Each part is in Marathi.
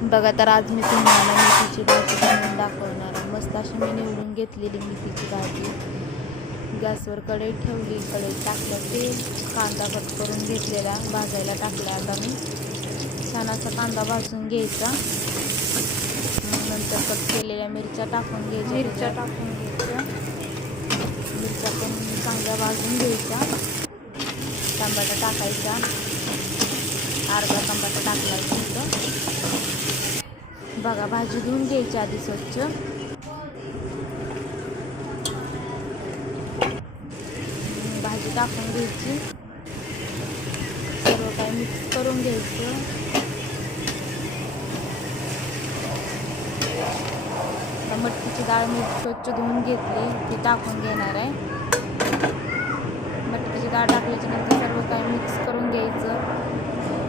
बघा तर आज मी तुम्हाला मेथीची भाजी बनवून दाखवणार आहे. मस्त अशी मी निवडून घेतलेली मेथीची भाजी. गॅसवर कढई ठेवली, कढईत टाकलं तेल, कांदा कट करून घेतलेला भाजायला टाकला. आता मी छान असा कांदा भाजून घ्यायचा. नंतर कट केलेल्या मिरच्या टाकून घ्यायच्या. मिरच्या पण चांगल्या भाजून घ्यायच्या. टमाटा टाकायचा, अर्धा टमाटा टाकला तिथं. बघा भाजी धुवून घ्यायची आधी स्वच्छ. भाजी टाकून घ्यायची, सर्व काही मिक्स करून घ्यायचं. मटकीची डाळ मी स्वच्छ धुवून घेतली, ती टाकून घेणार आहे. मटकीची डाळ टाकल्याच्या नंतर सर्व काही मिक्स करून घ्यायचं.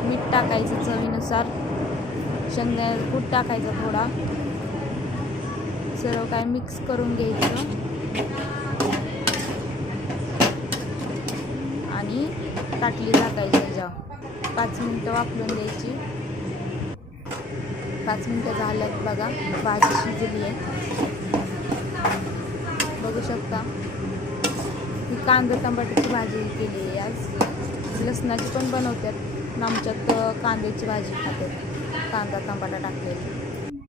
मीठ टाकायचं चवीनुसार, शेंगदाण्याचा कूट टाकायचा थोडा. सर्व काही मिक्स करून घ्यायचं आणि ताटली टाकायची. त्याच्यावर 5 मिनटं वाफलून द्यायची. 5 मिनटं झाल्यात बघा, भाजी शिजली आहे. बघू शकता. ही कांदा टमाट्याची भाजी केली आहे आज. लसणाची पण बनवतात, आमच्यात कांद्याची भाजी खातात, कांदा टमाटा टाकलेली.